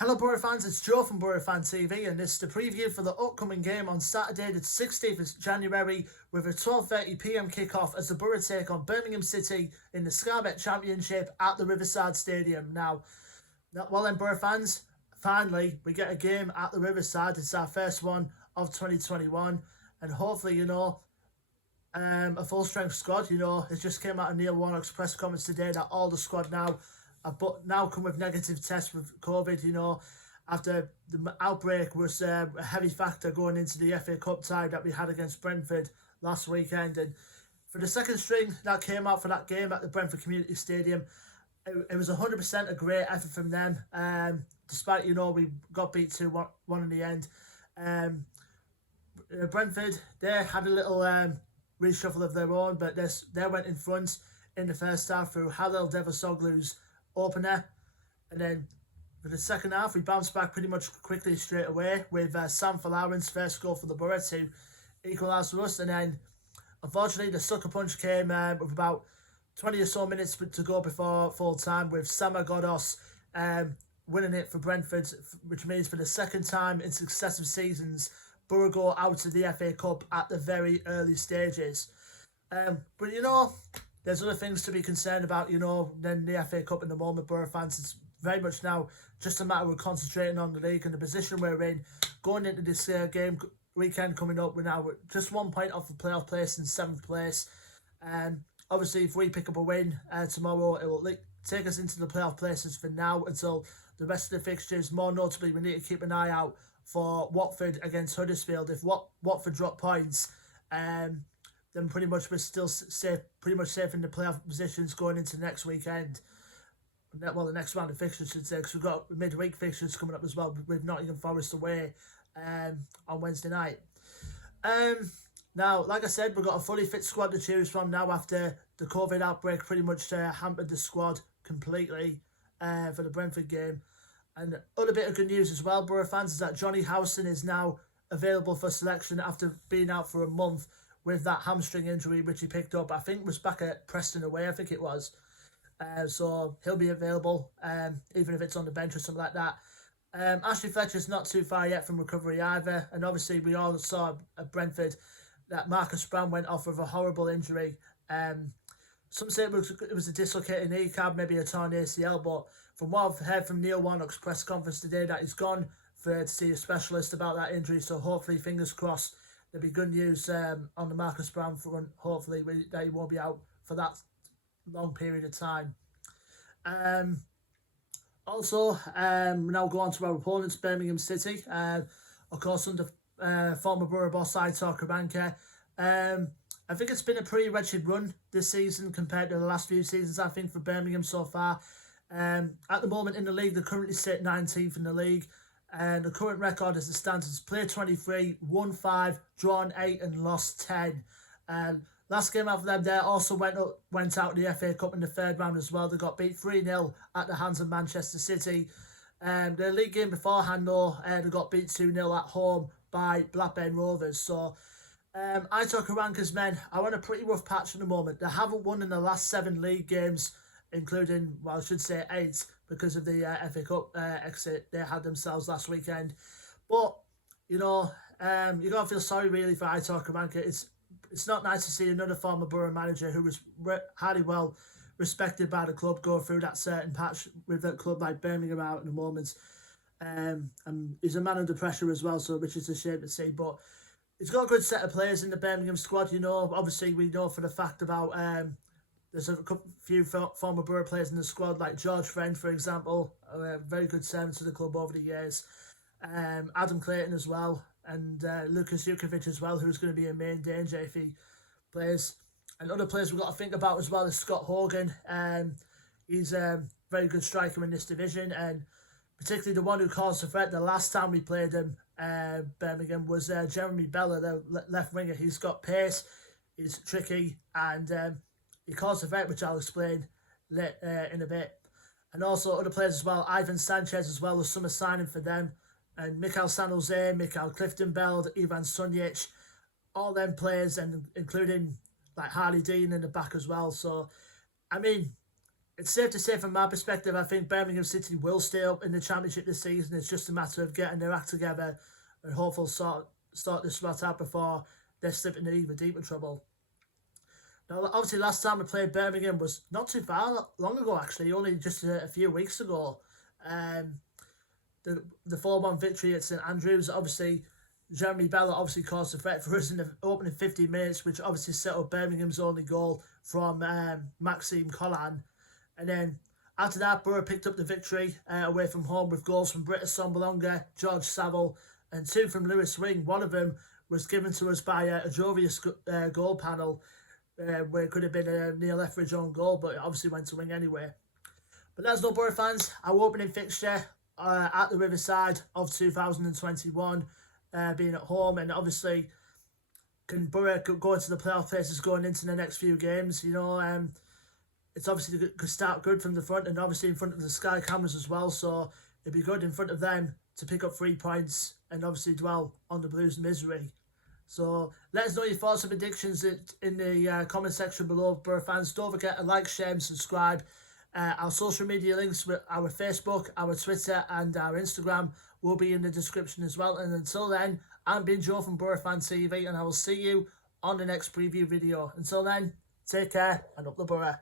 Hello Boro fans, it's Joe from Boro Fan TV and this is the preview for the upcoming game on Saturday the 16th of January with a 12:30pm kickoff as the Boro take on Birmingham City in the Skybet Championship at the Riverside Stadium. Now, well then Boro fans, finally we get a game at the Riverside. It's our first one of 2021 and hopefully, a full strength squad. It just came out of Neil Warnock's press conference today that all the squad now now come with negative tests with COVID, after the outbreak was a heavy factor going into the FA Cup tie that we had against Brentford last weekend. And for the second string that came out for that game at the Brentford Community Stadium, it was 100% a great effort from them, despite, we got beat 2-1 in the end. Brentford, they had a little reshuffle of their own, but they went in front in the first half through Halil Devasoglu's opener, and then for the second half we bounced back pretty much quickly straight away with Sam Falarin's first goal for the Boro to equalise for us. And then unfortunately the sucker punch came with about 20 or so minutes to go before full time, with Sama Godos winning it for Brentford, which means for the second time in successive seasons Boro go out of the FA Cup at the very early stages. But there's other things to be concerned about, than the FA Cup in the moment, Boro fans. It's very much now just a matter of concentrating on the league and the position we're in. Going into this game weekend coming up, we're now just 1 point off the playoff place in 7th place. Obviously, if we pick up a win tomorrow, it will take us into the playoff places for now until the rest of the fixtures. More notably, we need to keep an eye out for Watford against Huddersfield. If Watford drop points, then pretty much we're still safe in the playoff positions going into next weekend. Well, the next round of fixtures, should say, because we've got midweek fixtures coming up as well with Nottingham Forest away on Wednesday night. Now, like I said, we've got a fully fit squad to choose from now after the COVID outbreak pretty much hampered the squad completely for the Brentford game. And other bit of good news as well, Boro fans, is that Johnny Howson is now available for selection after being out for a month with that hamstring injury which he picked up. I think was back at Preston away, I think it was. So he'll be available, even if it's on the bench or something like that. Ashley Fletcher's not too far yet from recovery either. And obviously we all saw at Brentford that Marcus Brown went off with a horrible injury. Some say it was a dislocated kneecap, maybe a torn ACL, but from what I've heard from Neil Warnock's press conference today, that he's gone to see a specialist about that injury. So hopefully, fingers crossed, there'll be good news on the Marcus Brown front, hopefully, that he won't be out for that long period of time. Also, now go on to our opponents, Birmingham City. Of course, under former Boro boss Aitor Karanka. I think it's been a pretty wretched run this season compared to the last few seasons, I think, for Birmingham so far. At the moment in the league, they currently sit 19th in the league. And the current record as it stands is played 23, won 5, drawn 8 and lost 10. Last game after them there also went out the FA Cup in the third round as well. They got beat 3-0 at the hands of Manchester City. The league game beforehand though, they got beat 2-0 at home by Blackburn Rovers. So Aitor Karanka's men are on a pretty rough patch at the moment. They haven't won in the last 7 league games, including, well, I should say 8, because of the FA Cup exit they had themselves last weekend. But, you got to feel sorry really for Aitor Karanka. It's not nice to see another former Boro manager who was highly well respected by the club go through that certain patch with a club like Birmingham out at the moment. And he's a man under pressure as well, so which is a shame to see. But he's got a good set of players in the Birmingham squad. Obviously we know for the fact about there's a few former Boro players in the squad, like George Friend, for example, a very good servant to the club over the years. Adam Clayton as well, and Lucas Jukovic as well, who's going to be a main danger if he plays. And other players we've got to think about as well is Scott Hogan. He's a very good striker in this division, and particularly the one who caused the threat the last time we played him, Birmingham, was Jeremy Bella, the left winger. He's got pace, he's tricky, and he caused the threat, which I'll explain in a bit. And also other players as well, Ivan Sanchez as well, was summer signing for them. And Mikhail San Jose, Mikhail Cliftonbeld, Ivan Sunjic, all them players, and including like Harley Dean in the back as well. So, I mean, it's safe to say from my perspective, I think Birmingham City will stay up in the Championship this season. It's just a matter of getting their act together and hopefully start this spot out before they slip into even deeper trouble. Now, obviously, last time we played Birmingham was not too far long ago, actually, only just a few weeks ago. The 4-1 victory at St Andrews, obviously, Jeremy Bella obviously caused a threat for us in the opening 15 minutes, which obviously set up Birmingham's only goal from Maxime Collan. And then after that, Boro picked up the victory away from home with goals from Britta Sombolonga, George Saville, and 2 from Lewis Wing. One of them was given to us by a Jovius goal panel, where it could have been a Neil Etheridge own goal, but it obviously went to Wing anyway. But that's no Boro fans. Our opening fixture at the Riverside of 2021, being at home, and obviously can Boro go into the playoff places going into the next few games. You know, it's obviously could start good from the front, and obviously in front of the Sky cameras as well, so it'd be good in front of them to pick up 3 points and obviously dwell on the Blues' misery. So let us know your thoughts and predictions in the comment section below, Boro fans. Don't forget to like, share and subscribe. Our social media links with our Facebook, our Twitter and our Instagram will be in the description as well. And until then, I'm been Joe from Boro Fan TV, and I will see you on the next preview video. Until then, take care and up the Boro.